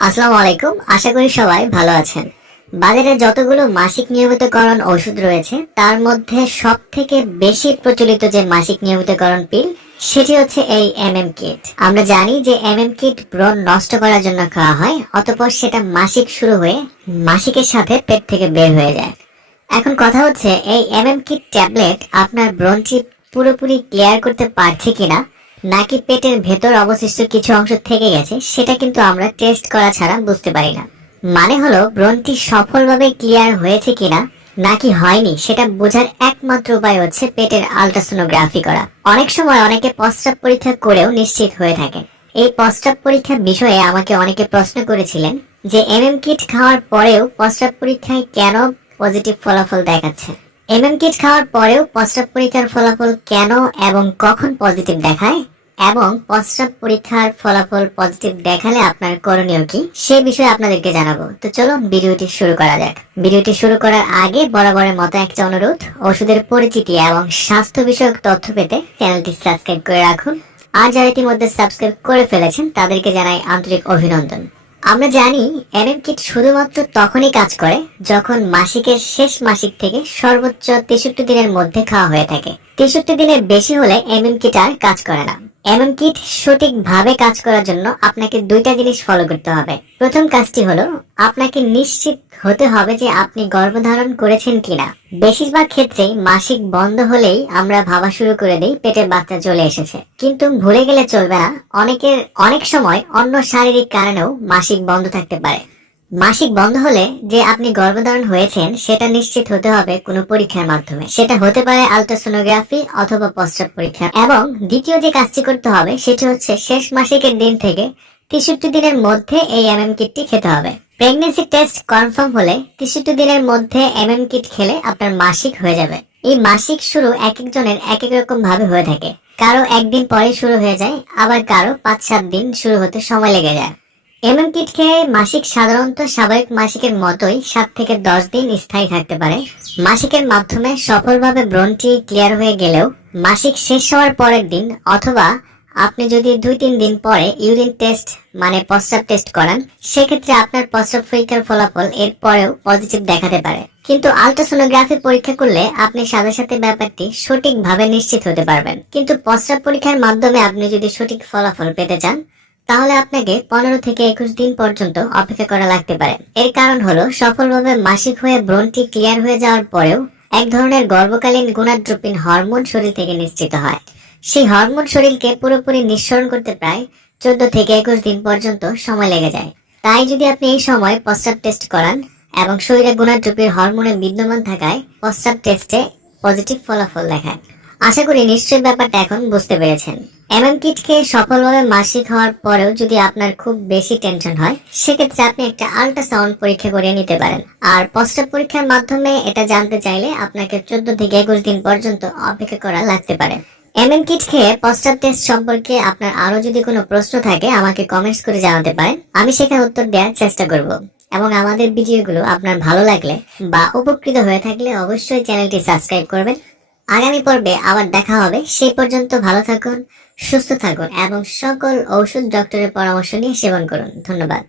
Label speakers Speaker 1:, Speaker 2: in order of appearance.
Speaker 1: আসসালামু আলাইকুম। আশা করি সবাই ভালো আছেন। বাজারে যতগুলো মাসিক নিয়মিতকরণ ওষুধ রয়েছে, তার মধ্যে সব থেকে বেশি প্রচলিত যে মাসিক নিয়মিতকরণ পিল, সেটি হচ্ছে এই এম এম কিট। আমরা জানি যে এমএম কিট ব্রণ নষ্ট করার জন্য খাওয়া হয়, অতপর সেটা মাসিক শুরু হয়ে মাসিকের সাথে পেট থেকে বের হয়ে যায়। এখন কথা হচ্ছে, এই এমএম কিট ট্যাবলেট আপনার ব্রণটি পুরোপুরি ক্লিয়ার করতে পারছে কিনা নাকি পেটের ভেতর অবশিষ্ট কিছু অংশ থেকে গেছে, সেটা কিন্তু আমরা টেস্ট করা ছাড়া বুঝতে পারি না। মানে হলো ব্রণটি সফলভাবে ক্লিয়ার হয়েছে কিনা, নাকি হয়নি, সেটা বোঝার একমাত্র উপায় হচ্ছে পেটের আলট্রাসোনোগ্রাফি করা। অনেক সময় অনেকে প্রস্রাব পরীক্ষা করেও নিশ্চিত হয়ে থাকেন। এই প্রস্রাব পরীক্ষার বিষয়ে আমাকে অনেকে প্রশ্ন করেছিলেন যে এমএম কিট খাওয়ার পরেও প্রস্রাব পরীক্ষায় কেন পজিটিভ ফলাফল দেখাচ্ছে? এমএম কিট খাওয়ার পরেও প্রস্রাব পরীক্ষার ফলাফল কেন এবং কখন পজিটিভ দেখায়? এবং প্রস্রাব পরীক্ষার ফলাফল পজিটিভ দেখালে আপনার করণীয় কি? সে বিষয়ে আপনাদেরকে জানাব। তো চলো ভিডিওটি শুরু করা যাক। ভিডিওটি শুরু করার আগে বরাবরের মতো একটা অনুরোধ, ওষুধের পরিচিতি এবং স্বাস্থ্য বিষয়ক তথ্য পেতে চ্যানেলটি সাবস্ক্রাইব করে রাখুন। আর যারা ইতিমধ্যে সাবস্ক্রাইব করে ফেলেছেন, তাদেরকে জানাই আন্তরিক অভিনন্দন। আমরা জানি এমএম কিট শুধুমাত্র তখনই কাজ করে যখন মাসিকের শেষ মাসিক থেকে সর্বোচ্চ তেষট্টি দিনের মধ্যে খাওয়া হয়ে থাকে। তেষট্টি দিনের বেশি হলে এমএম কিট আর কাজ করে না। এমএম কিট সঠিকভাবে কাজ করার জন্য আপনাকে দুইটা জিনিস ফলো করতে হবে। প্রথম কাজটি হলো, আপনাকে নিশ্চিত হতে হবে যে আপনি গর্ভধারণ করেছেন কিনা। বেশিরভাগ ক্ষেত্রেই মাসিক বন্ধ হলেই আমরা ভাবা শুরু করে দিই পেটে বাচ্চা চলে এসেছে। কিন্তু ভুলে গেলে চলবে না, অনেকের অনেক সময় অন্য শারীরিক কারণেও মাসিক বন্ধ থাকতে পারে। মাসিক বন্ধ হলে যে আপনি গর্ভধারণ হয়েছেন, সেটা নিশ্চিত হতে হবে কোনো পরীক্ষার মাধ্যমে। সেটা হতে পারে আলট্রাসোনোগ্রাফি অথবা প্রস্রাব পরীক্ষা। এবং দ্বিতীয় যে কাজটি করতে হবে, সেটি হচ্ছে শেষ মাসিকের দিন থেকে তেষট্টি দিনের মধ্যে এই এমএম কিটটি খেতে হবে। প্রেগনেন্সি টেস্ট কনফার্ম হলে তেষট্টি দিনের মধ্যে এমএম কিট খেলে আপনার মাসিক হয়ে যাবে। এই মাসিক শুরু এক একজনের এক এক রকম ভাবে হয়ে থাকে। কারও একদিন পরে শুরু হয়ে যায়, আবার কারও পাঁচ সাত দিন শুরু হতে সময় লেগে যায়। এমএম কিট খেয়ে মাসিক সাধারণত স্বাভাবিক মাসিকের মতোই সাত থেকে দশ দিন স্থায়ী থাকতে পারে। মাসিকের মাধ্যমে সফলভাবে ব্রণটি ক্লিয়ার হয়ে গেলেও মাসিক শেষ হওয়ার পরের দিন অথবা আপনি যদি দুই তিন দিন পরে ইউরিন টেস্ট মানে প্রস্রাব টেস্ট করান, সেক্ষেত্রে আপনার প্রস্রাব পরীক্ষার ফলাফল এর পরেও পজিটিভ দেখাতে পারে। কিন্তু আলট্রাসোনোগ্রাফি পরীক্ষা করলে আপনি সাথে সাথে ব্যাপারটি সঠিকভাবে নিশ্চিত হতে পারবেন। কিন্তু প্রস্রাব পরীক্ষার মাধ্যমে আপনি যদি সঠিক ফলাফল পেতে চান তাহলে আপনাকে পনেরো থেকে একুশ দিন পর্যন্ত অপেক্ষা করা লাগতে পারে। এর কারণ হলো, সফলভাবে মাসিক হয়ে ব্রণটি ক্লিয়ার হয়ে যাওয়ার পরেও এক ধরনের গর্ভকালীন গুণাদ্রোপিন হরমোন শরীর থেকে নিশ্চিত হয়। সেই হরমোন শরীরকে পুরোপুরি নিঃসরণ করতে প্রায় চোদ্দ থেকে একুশ দিন পর্যন্ত সময় লেগে যায়। তাই যদি আপনি এই সময় প্রস্রাব টেস্ট করান এবং শরীরে গুণাদ্রোপীর হরমোনে বিদ্যমান থাকায় প্রস্রাব টেস্টে পজিটিভ ফলাফল দেখায়। আশা করি নিশ্চয়ই ব্যাপারটা এখন বুঝতে পেরেছেন। এমএম কিট খেয়ে সফলভাবে মাসিক হওয়ার পরেও যদি আপনার খুব বেশি টেনশন হয়, সেক্ষেত্রে আপনি একটা আল্ট্রাসাউন্ড পরীক্ষা করে নিতে পারেন। আর প্রস্রাব পরীক্ষার মাধ্যমে এটা জানতে চাইলে আপনাকে চোদ্দ থেকে একুশ দিন পর্যন্ত অপেক্ষা করা লাগতে পারে। এমএম কিট খেয়ে প্রস্রাব টেস্ট সম্পর্কে আপনার আরও যদি কোনো প্রশ্ন থাকে, আমাকে কমেন্টস করে জানাতে পারেন। আমি সেখানে উত্তর দেওয়ার চেষ্টা করব। এবং আমাদের ভিডিওগুলো আপনার ভালো লাগলে বা উপকৃত হয়ে থাকলে অবশ্যই চ্যানেলটি সাবস্ক্রাইব করবেন। আগামী পর্বে আবার দেখা হবে। সেই পর্যন্ত ভালো থাকুন, সুস্থ থাকুন এবং সকল ঔষধ ডক্টরের পরামর্শ নিয়ে সেবন করুন। ধন্যবাদ।